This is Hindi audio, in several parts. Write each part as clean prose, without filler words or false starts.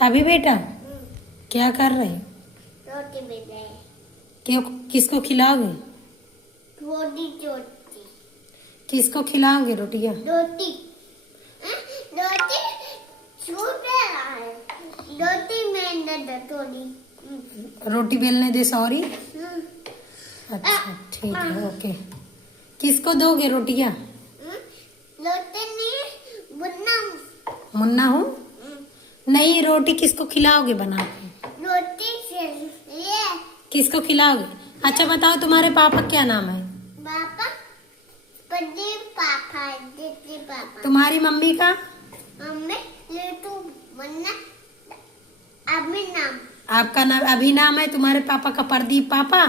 अभी बेटा क्या कर रहे? रोटी बेल रहे। क्यों? किसको खिलाओगे? रोटी रोटी किसको खिलाओगे रोटियां? रोटी रोटी छूट रहा है। रोटी में थोड़ी रोटी बेलने दे। सॉरी। अच्छा ठीक है, ओके। किसको दोगे रोटियां? रोटी नहीं बुनना। मुन्ना हूँ। नहीं, रोटी किसको खिलाओगे बना के? रोटी से ये किसको खिलाओगे? अच्छा बताओ, तुम्हारे पापा क्या नाम है? पापा प्रदीप पापा दीदी पापा। तुम्हारी मम्मी का? मम्मी लेटू बनना अभी नाम। आपका नाम अभी नाम है, तुम्हारे पापा का प्रदीप पापा।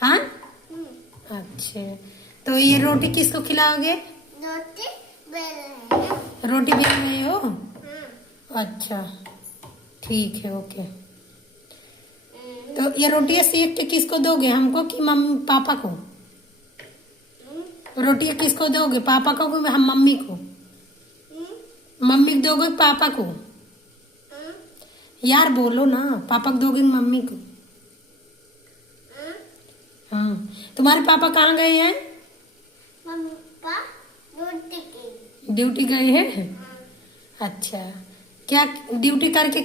हाँ अच्छा, तो ये रोटी किसको खिलाओगे? रोटी बेल रहे हैं। रोटी बेल रहे हो? अच्छा ठीक है, ओके। तो ये रोटियां सेक के किसको दोगे? हमको कि मम्मी पापा को? रोटियां किसको दोगे? पापा को कि हम मम्मी को? मम्मी को दोगे पापा को? यार बोलो ना, पापा को दोगे मम्मी को? हाँ, तुम्हारे पापा कहाँ गए हैं? पापा रोटी की ड्यूटी गए हैं। अच्छा, क्या ड्यूटी करके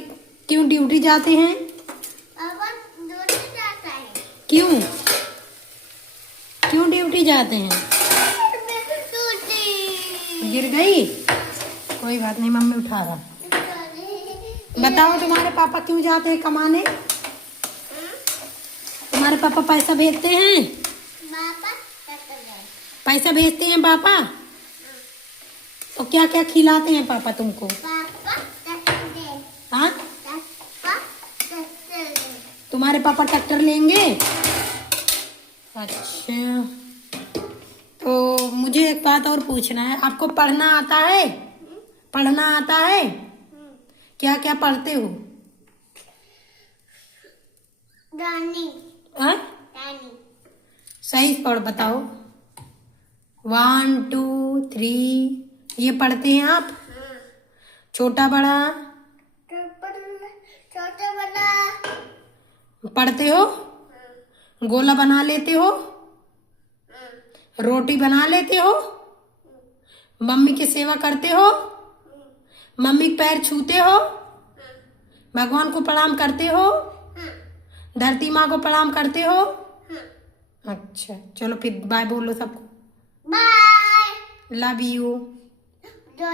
क्यों ड्यूटी जाते हैं? पापा रोटी जाता है। क्यों क्यों ड्यूटी जाते हैं? रोटी गिर गई? कोई बात नहीं, मम्मी उठा रहा। बताओ, तुम्हारे पापा क्यों जाते हैं कमाने? तुम्हारे पापा पैसा भेजते हैं? पापा जाता है। पैसा भेजते हैं पापा? तो क्या क्या खिलाते हैं पापा तुमको? पापा जाता है। हाँ, पापा जाता है। तुम्हारे पापा ट्रैक्टर लेंगे? अच्छा, तो मुझे एक बात और पूछना है, आपको पढ़ना आता है? पढ़ना आता है? क्या क्या पढ़ते हो? रानी हाँ? रानी सही पढ़ बताओ। 1 2 3 ये पढ़ते हैं आप? छोटा बड़ा छोटा बड़ा पढ़ते हो? गोला बना लेते हो? रोटी बना लेते हो? मम्मी की सेवा करते हो? मम्मी के पैर छूते हो? भगवान को प्रणाम करते हो? धरती माँ को प्रणाम करते हो? अच्छा चलो फिर बाय बोलो सबको। बाय। Love you.